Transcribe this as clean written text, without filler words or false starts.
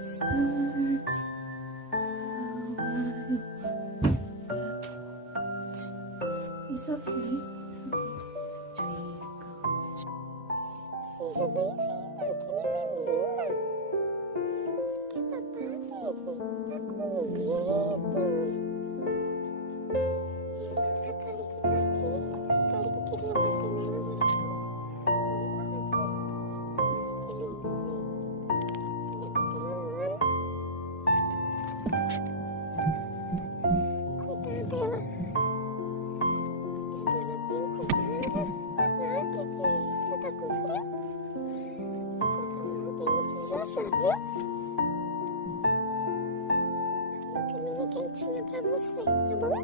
stars. It's okay. Seja bem-vinda, que menina. Você quer papar, Vivi? Tá com medo? A Calico tá aqui. A Calico queria bater nela, mas não pode. Ai, que linda, gente. Você vai bater no mano. Cuidar dela. Cuidar dela bem cuidada. Vai lá, bebê. Você tá com frio? Você já viu? Uma caminha quentinha pra você, tá bom?